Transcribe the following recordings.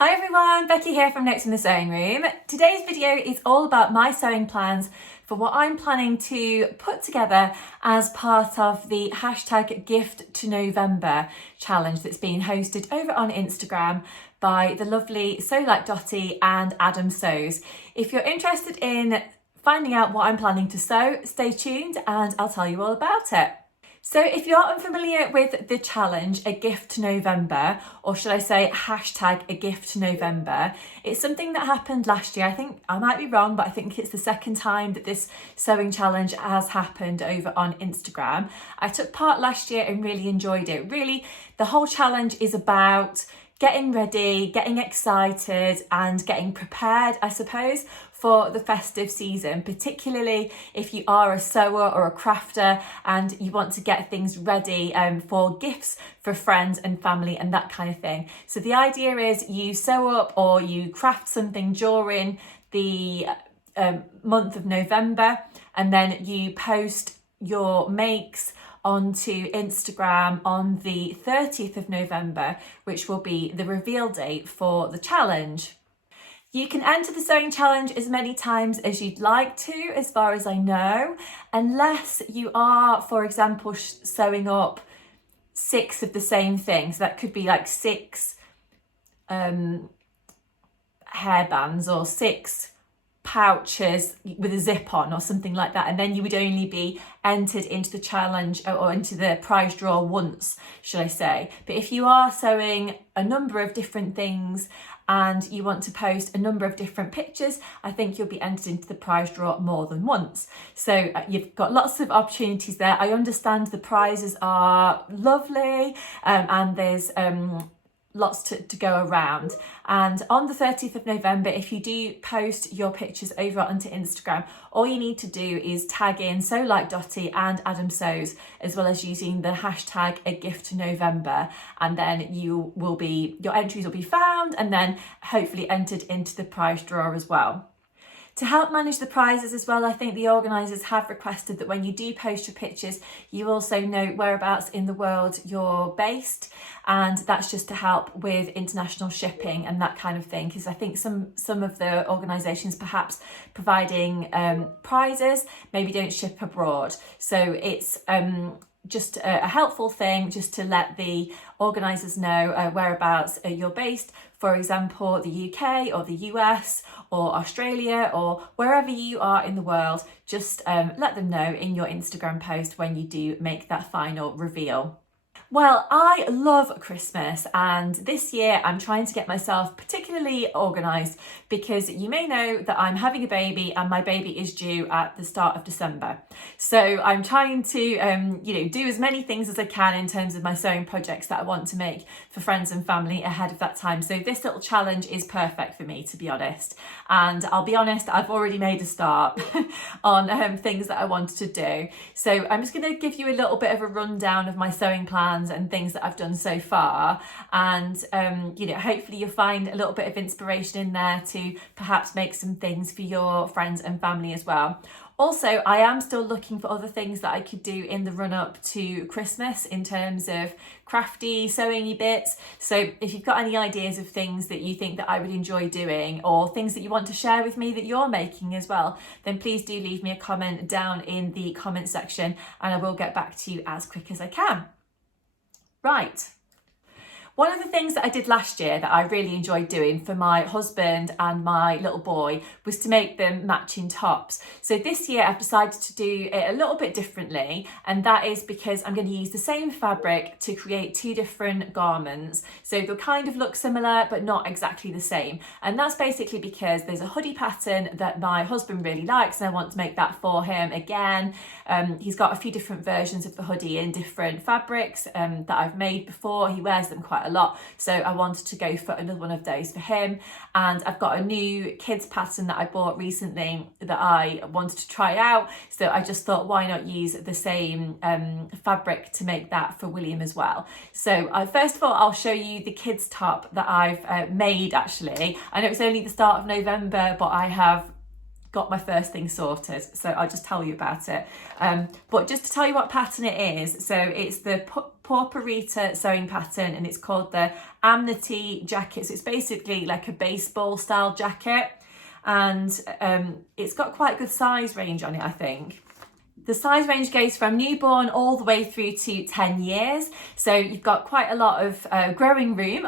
Hi everyone, Becky here from Notes in the Sewing Room. Today's video is all about my sewing plans for what I'm planning to put together as part of the hashtag Gift to November challenge that's being hosted over on Instagram by the lovely Sew Like Dotty and Adam Sews. If you're interested in finding out what I'm planning to sew, stay tuned and I'll tell you all about it. So if you're unfamiliar with the challenge, A Gift to November, or should I say hashtag A Gift to November, it's something that happened last year. I think I might be wrong, but I think it's the second time that this sewing challenge has happened over on Instagram. I took part last year and really enjoyed it. Really, the whole challenge is about getting ready, getting excited and getting prepared, I suppose, for the festive season, particularly if you are a sewer or a crafter and you want to get things ready for gifts for friends and family and that kind of thing. So the idea is you sew up or you craft something during the month of November, and then you post your makes onto Instagram on the 30th of November, which will be the reveal date for the challenge. You can enter the sewing challenge as many times as you'd like to, as far as I know, unless you are, for example, sewing up 6 of the same thing. So that could be like 6 hairbands or 6 pouches with a zip on or something like that, and then you would only be entered into the challenge or into the prize draw once, should I say. But if you are sewing a number of different things and you want to post a number of different pictures, I think you'll be entered into the prize draw more than once. So you've got lots of opportunities there. I understand the prizes are lovely and there's lots to go around. And on the 30th of November, if you do post your pictures over onto Instagram, all you need to do is tag in Sew Like Dotty and Adam Sews, as well as using the hashtag A Gift to November, and then your entries will be found and then hopefully entered into the prize draw as well. To help manage the prizes as well, I think the organisers have requested that when you do post your pictures, you also note whereabouts in the world you're based, and that's just to help with international shipping and that kind of thing, because I think some of the organisations perhaps providing prizes maybe don't ship abroad. So it's just a helpful thing just to let the organisers know whereabouts you're based. For example, the UK or the US or Australia or wherever you are in the world, just let them know in your Instagram post when you do make that final reveal. Well, I love Christmas, and this year I'm trying to get myself particularly organised because you may know that I'm having a baby and my baby is due at the start of December. So I'm trying to do as many things as I can in terms of my sewing projects that I want to make for friends and family ahead of that time. So this little challenge is perfect for me, to be honest. And I'll be honest, I've already made a start on things that I want to do. So I'm just going to give you a little bit of a rundown of my sewing plans and things that I've done so far, and hopefully you'll find a little bit of inspiration in there to perhaps make some things for your friends and family as well. Also, I am still looking for other things that I could do in the run up to Christmas in terms of crafty, sewing-y bits. So if you've got any ideas of things that you think that I would enjoy doing, or things that you want to share with me that you're making as well, then please do leave me a comment down in the comment section and I will get back to you as quick as I can. Right. One of the things that I did last year that I really enjoyed doing for my husband and my little boy was to make them matching tops. So this year I've decided to do it a little bit differently, and that is because I'm going to use the same fabric to create 2 different garments. So they'll kind of look similar but not exactly the same. And that's basically because there's a hoodie pattern that my husband really likes and I want to make that for him again. He's got a few different versions of the hoodie in different fabrics that I've made before. He wears them quite a lot, so I wanted to go for another one of those for him. And I've got a new kids pattern that I bought recently that I wanted to try out, so I just thought, why not use the same fabric to make that for William as well. So first of all, I'll show you the kids top that I've made. Actually, I know it's only the start of November, but I have got my first thing sorted, so I'll just tell you about it. But just to tell you what pattern it is, so it's the Purpurita sewing pattern, and it's called the Amity jacket. So it's basically like a baseball style jacket, and it's got quite a good size range on it, I think. The size range goes from newborn all the way through to 10 years. So you've got quite a lot of growing room,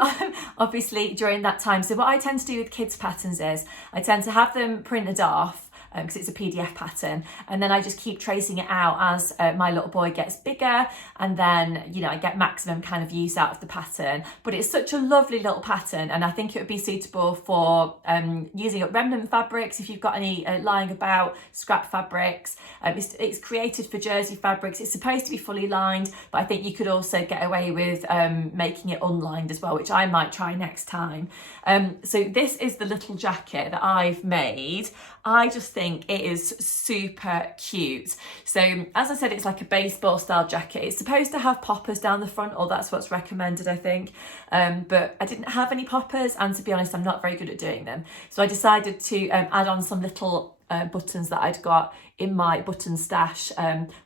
obviously, during that time. So what I tend to do with kids' patterns is I tend to have them printed off, because it's a PDF pattern, and then I just keep tracing it out as my little boy gets bigger, and then, you know, I get maximum kind of use out of the pattern. But it's such a lovely little pattern, and I think it would be suitable for using up remnant fabrics if you've got any lying about, scrap fabrics. It's created for jersey fabrics. It's supposed to be fully lined, but I think you could also get away with making it unlined as well, which I might try next time. So this is the little jacket that I've made. I just think it is super cute. So as I said, it's like a baseball style jacket. It's supposed to have poppers down the front, or that's what's recommended, I think. But I didn't have any poppers, and to be honest, I'm not very good at doing them. So I decided to add on some little buttons that I'd got in my button stash,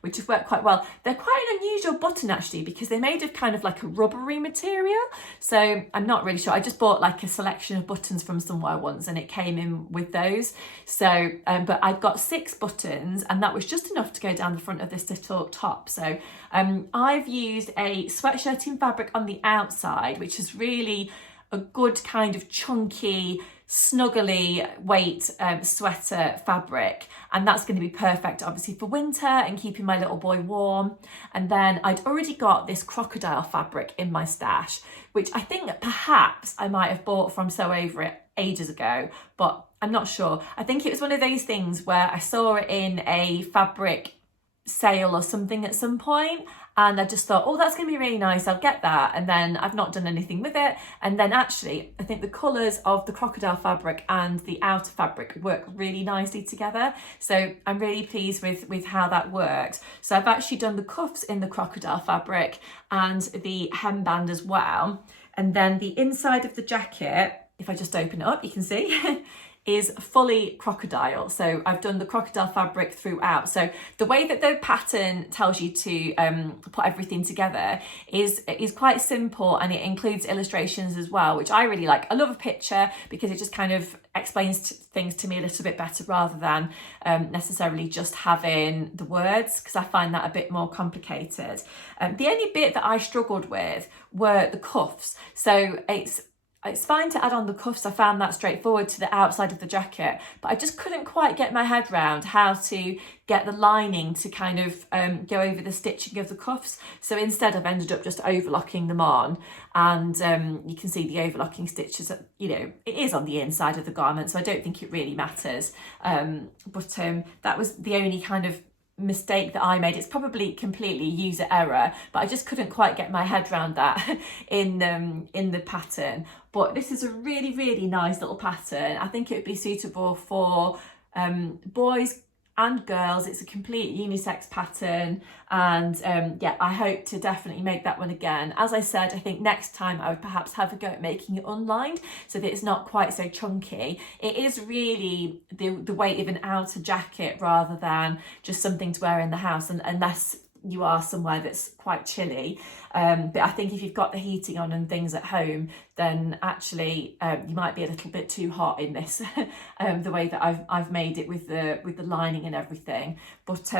which have worked quite well. They're quite an unusual button actually, because they're made of kind of like a rubbery material. So I'm not really sure. I just bought like a selection of buttons from somewhere once, and it came in with those. So, but I got 6 buttons, and that was just enough to go down the front of this little top. So I've used a sweatshirting fabric on the outside, which is really a good kind of chunky, snuggly weight sweater fabric, and that's going to be perfect obviously for winter and keeping my little boy warm. And then I'd already got this crocodile fabric in my stash, which I think perhaps I might have bought from Sew Over It ages ago, but I'm not sure. I think it was one of those things where I saw it in a fabric sale or something at some point, and I just thought, oh, that's going to be really nice, I'll get that. And then I've not done anything with it. And then actually, I think the colours of the crocodile fabric and the outer fabric work really nicely together. So I'm really pleased with how that worked. So I've actually done the cuffs in the crocodile fabric and the hemband as well. And then the inside of the jacket, if I just open it up, you can see, is fully crocodile. So I've done the crocodile fabric throughout. So the way that the pattern tells you to put everything together is quite simple, and it includes illustrations as well, which I really like. I love a picture because it just kind of explains things to me a little bit better, rather than necessarily just having the words, because I find that a bit more complicated. The only bit that I struggled with were the cuffs. So it's fine to add on the cuffs. I found that straightforward to the outside of the jacket, but I just couldn't quite get my head around how to get the lining to kind of go over the stitching of the cuffs. So instead I've ended up just overlocking them on, and you can see the overlocking stitches, you know, it is on the inside of the garment, so I don't think it really matters. But that was the only kind of mistake that I made. It's probably completely user error, but I just couldn't quite get my head around that in the pattern. But this is a really, really nice little pattern. I think it would be suitable for boys and girls. It's a complete unisex pattern, and yeah, I hope to definitely make that one again. As I said, I think next time I would perhaps have a go at making it unlined so that it's not quite so chunky. It is really the weight of an outer jacket rather than just something to wear in the house, and unless you are somewhere that's quite chilly. But I think if you've got the heating on and things at home, then actually you might be a little bit too hot in this, the way that I've made it with the lining and everything. But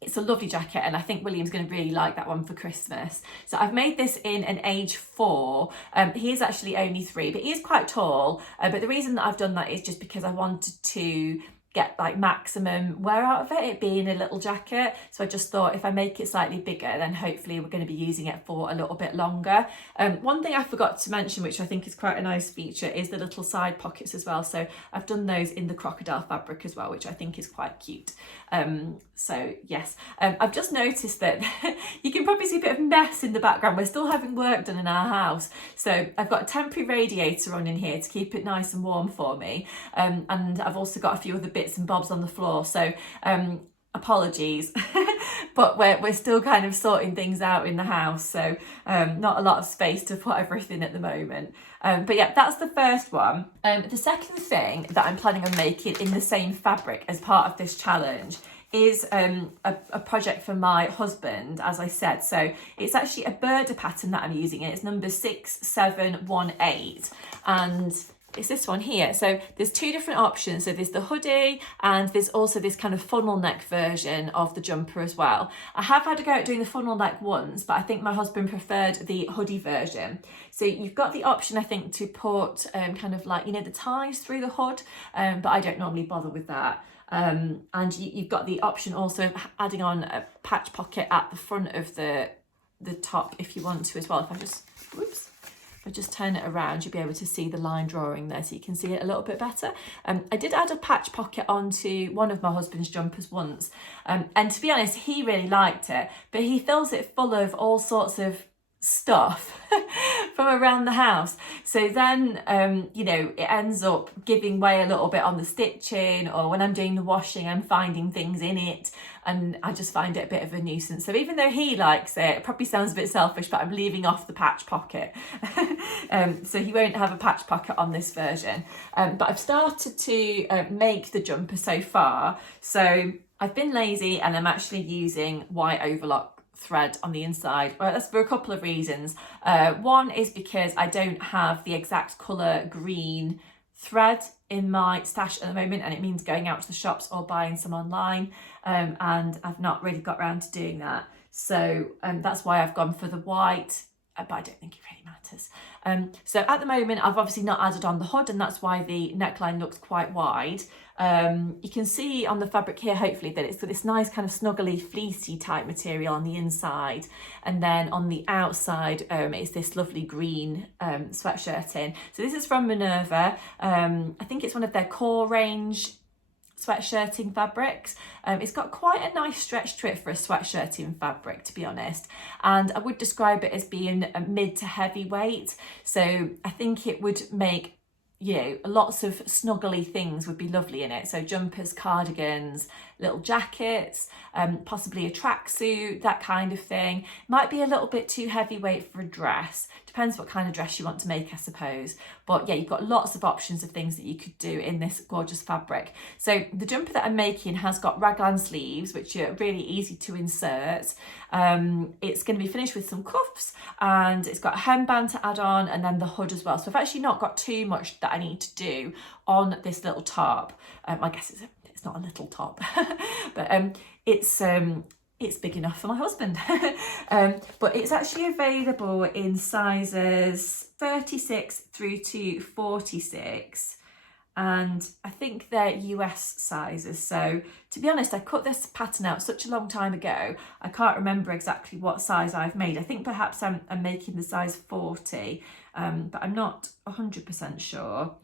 it's a lovely jacket, and I think William's going to really like that one for Christmas. So I've made this in an age 4. He is actually only 3, but he is quite tall. But the reason that I've done that is just because I wanted to get like maximum wear out of it being a little jacket. So I just thought if I make it slightly bigger, then hopefully we're going to be using it for a little bit longer. One thing I forgot to mention, which I think is quite a nice feature, is the little side pockets as well. So I've done those in the crocodile fabric as well, which I think is quite cute. So yes, I've just noticed that you can probably see a bit of mess in the background. We're still having work done in our house, so I've got a temporary radiator on in here to keep it nice and warm for me, and I've also got a few other bits and bobs on the floor. So apologies. But we're still kind of sorting things out in the house, so not a lot of space to put everything at the moment. But yeah, that's the first one. The second thing that I'm planning on making in the same fabric as part of this challenge is a project for my husband, as I said. So it's actually a birder pattern that I'm using, and it's number 6718, and it's this one here. So there's two different options. So there's the hoodie, and there's also this kind of funnel neck version of the jumper as well. I have had a go at doing the funnel neck once, but I think my husband preferred the hoodie version. So you've got the option, I think, to put kind of like, you know, the ties through the hood, but I don't normally bother with that. And you've got the option also of adding on a patch pocket at the front of the top if you want to as well. If I just turn it around, you'll be able to see the line drawing there, so you can see it a little bit better. I did add a patch pocket onto one of my husband's jumpers once, and to be honest, he really liked it, but he fills it full of all sorts of stuff from around the house. So then, you know, it ends up giving way a little bit on the stitching, or when I'm doing the washing, I'm finding things in it, and I just find it a bit of a nuisance. So even though he likes it, it probably sounds a bit selfish, but I'm leaving off the patch pocket. So he won't have a patch pocket on this version. But I've started to make the jumper so far. So I've been lazy, and I'm actually using white overlock thread on the inside. Well, that's for a couple of reasons. One is because I don't have the exact colour green thread in my stash at the moment, and it means going out to the shops or buying some online, and I've not really got around to doing that. So that's why I've gone for the white, but I don't think it really matters. So at the moment, I've obviously not added on the hood, and that's why the neckline looks quite wide. You can see on the fabric here, hopefully, that it's got this nice kind of snuggly, fleecy type material on the inside, and then on the outside, it's this lovely green sweatshirting. So this is from Minerva. I think it's one of their core range sweatshirting fabrics. It's got quite a nice stretch to it for a sweatshirting fabric, to be honest, and I would describe it as being a mid to heavyweight. So I think it would make, you know, lots of snuggly things would be lovely in it. So jumpers, cardigans, little jackets, possibly a tracksuit, that kind of thing. Might be a little bit too heavyweight for a dress. Depends what kind of dress you want to make, I suppose. But yeah, you've got lots of options of things that you could do in this gorgeous fabric. So the jumper that I'm making has got raglan sleeves, which are really easy to insert. It's going to be finished with some cuffs, and it's got a hemband to add on, and then the hood as well. So I've actually not got too much that I need to do on this little top. I guess it's not a little top, but it's big enough for my husband. But it's actually available in sizes 36 through to 46. And I think they're US sizes. So to be honest, I cut this pattern out such a long time ago, I can't remember exactly what size I've made. I think perhaps I'm making the size 40, but I'm not 100% sure.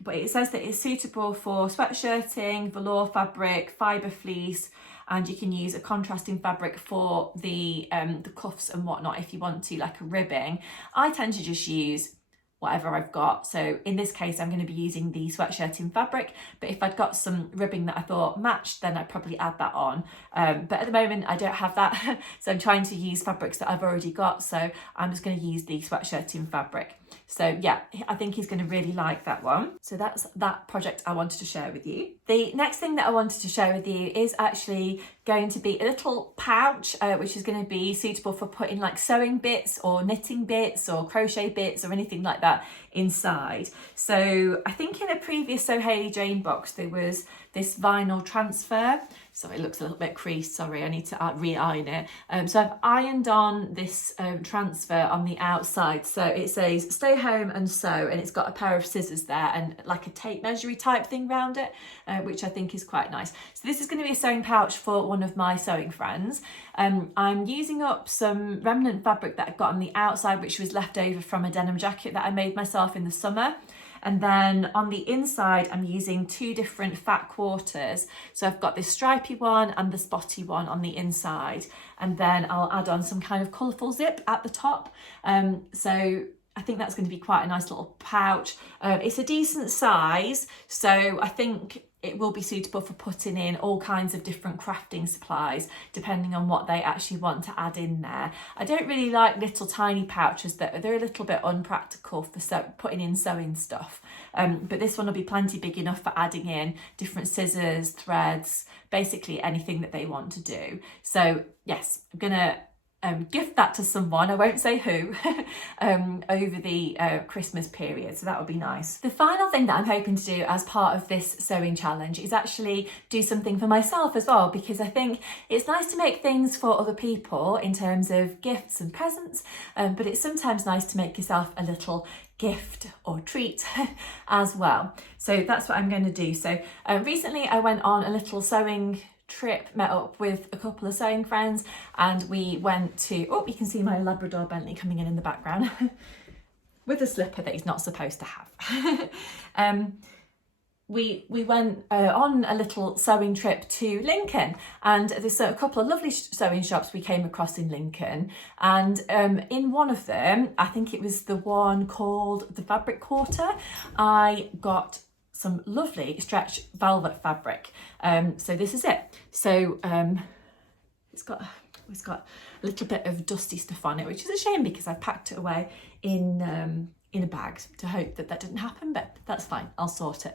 But it says that it's suitable for sweatshirting, velour fabric, fibre fleece, and you can use a contrasting fabric for the cuffs and whatnot if you want to, like a ribbing. I tend to just use whatever I've got. So in this case, I'm going to be using the sweatshirting fabric, but if I'd got some ribbing that I thought matched, then I'd probably add that on. But at the moment, I don't have that. So I'm trying to use fabrics that I've already got. So I'm just going to use the sweatshirting fabric. So yeah, I think he's going to really like that one. So that's that project I wanted to share with you. The next thing that I wanted to share with you is actually going to be a little pouch, which is going to be suitable for putting like sewing bits or knitting bits or crochet bits or anything like that inside. So I think in a previous So Hayley Jane box, there was this vinyl transfer. So it looks a little bit creased, sorry, I need to re-iron it. So I've ironed on this transfer on the outside. So it says stay home and sew, and it's got a pair of scissors there and like a tape measury type thing around it, which I think is quite nice. So this is going to be a sewing pouch for one of my sewing friends. I'm using up some remnant fabric that I've got on the outside, which was left over from a denim jacket that I made myself in the summer. And then on the inside, I'm using two different fat quarters. So I've got this stripy one and the spotty one on the inside. And then I'll add on some kind of colourful zip at the top. So I think that's going to be quite a nice little pouch. It's a decent size. So I think it will be suitable for putting in all kinds of different crafting supplies depending on what they actually want to add in there. I don't really like little tiny pouches, that they're a little bit unpractical for putting in sewing stuff, but this one will be plenty big enough for adding in different scissors, threads, basically anything that they want to do. So yes, I'm gonna gift that to someone, I won't say who, over the Christmas period, so that would be nice. The final thing that I'm hoping to do as part of this sewing challenge is actually do something for myself as well, because I think it's nice to make things for other people in terms of gifts and presents, but it's sometimes nice to make yourself a little gift or treat as well. So that's what I'm going to do. So recently I went on a little sewing trip, met up with a couple of sewing friends, and we went to, oh, you can see my Labrador Bentley coming in the background with a slipper that he's not supposed to have. We went on a little sewing trip to Lincoln, and there's a couple of lovely sewing shops we came across in Lincoln, and in one of them, I think it was the one called the Fabric Quarter, I got some lovely stretch velvet fabric. So this is it. So it's got a little bit of dusty stuff on it, which is a shame because I've packed it away in a bag to hope that didn't happen, but that's fine, I'll sort it.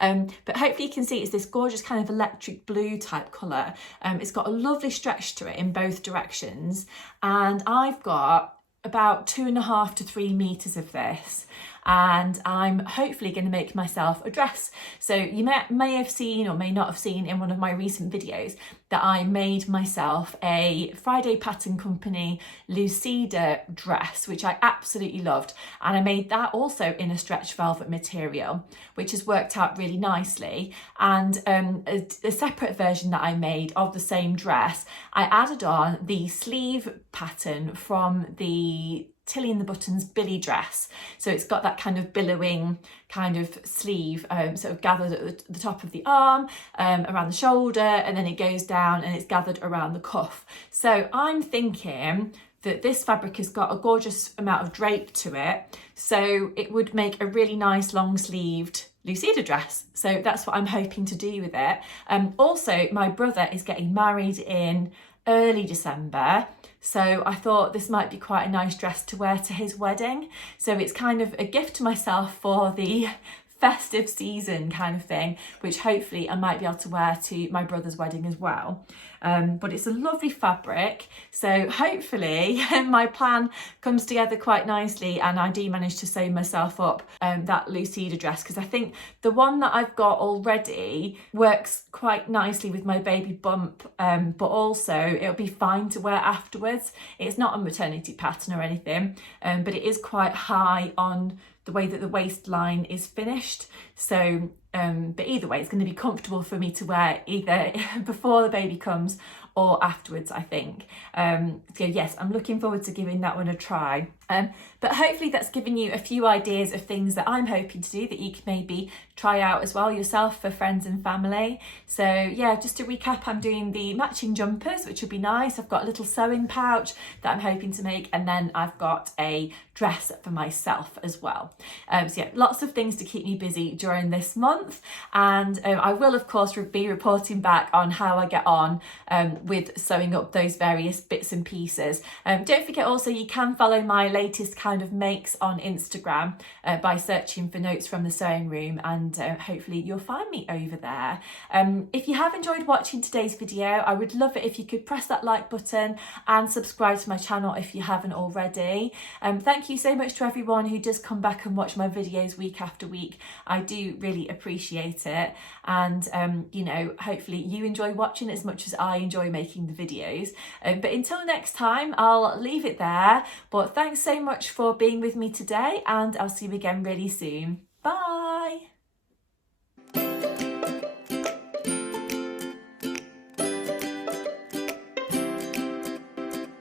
But hopefully you can see it's this gorgeous kind of electric blue type colour. It's got a lovely stretch to it in both directions, and I've got about 2.5 to 3 meters of this, and I'm hopefully going to make myself a dress. So you may have seen or may not have seen in one of my recent videos that I made myself a Friday Pattern Company Lucida dress, which I absolutely loved, and I made that also in a stretch velvet material, which has worked out really nicely. And a separate version that I made of the same dress, I added on the sleeve pattern from the Tilly and the Buttons Billy dress. So it's got that kind of billowing kind of sleeve, sort of gathered at the top of the arm, around the shoulder, and then it goes down and it's gathered around the cuff. So I'm thinking that this fabric has got a gorgeous amount of drape to it, so it would make a really nice long sleeved Lucida dress. So that's what I'm hoping to do with it. Also, my brother is getting married in early December, so I thought this might be quite a nice dress to wear to his wedding. So it's kind of a gift to myself for the festive season kind of thing, which hopefully I might be able to wear to my brother's wedding as well. But it's a lovely fabric, so hopefully my plan comes together quite nicely and I do manage to sew myself up that Lucida dress, because I think the one that I've got already works quite nicely with my baby bump, but also it'll be fine to wear afterwards. It's not a maternity pattern or anything, but it is quite high on the way that the waistline is finished. So but either way, it's going to be comfortable for me to wear either before the baby comes or afterwards, I think. So yes, I'm looking forward to giving that one a try. But hopefully that's given you a few ideas of things that I'm hoping to do that you can maybe try out as well yourself for friends and family. So yeah, just to recap, I'm doing the matching jumpers, which will be nice. I've got a little sewing pouch that I'm hoping to make, and then I've got a dress for myself as well. So yeah, lots of things to keep me busy during this month, and I will of course be reporting back on how I get on with sewing up those various bits and pieces. Don't forget also, you can follow my latest kind of makes on Instagram by searching for Notes from the Sewing Room, and hopefully you'll find me over there. If you have enjoyed watching today's video, I would love it if you could press that like button and subscribe to my channel if you haven't already. Thank you so much to everyone who does come back and watch my videos week after week. I do really appreciate it, and you know, hopefully you enjoy watching as much as I enjoy making the videos. But until next time, I'll leave it there, but thanks so much for being with me today, and I'll see you again really soon. Bye.